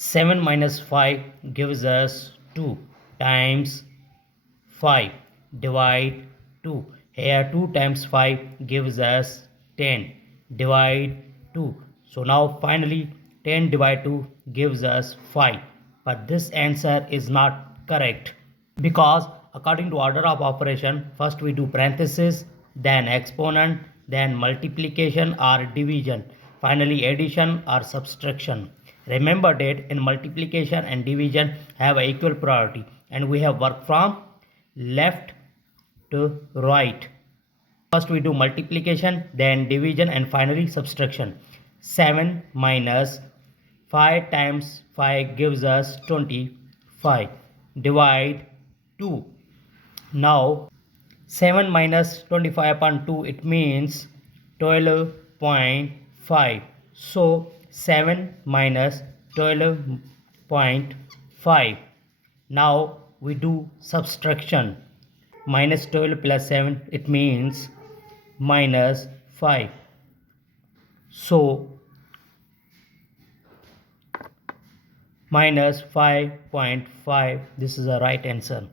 7 minus 5 gives us 2 times 5 divide 2. Here 2 times 5 gives us 10 divide 2. So now finally 10 divide 2 gives us 5. But this answer is not correct because according to order of operation, first we do parenthesis, then exponent, then multiplication or division, finally addition or subtraction. Remember that in multiplication and division have equal priority and we have worked from left to right. First we do multiplication, then division and finally subtraction. 7 minus 5 times 5 gives us 25. Divide 2. Now 7 minus 25 upon 2, it means 12.5. So 7 minus 12.5. Now we do subtraction. Minus 12 plus 7, it means minus 5. So minus 5.5, this is the right answer.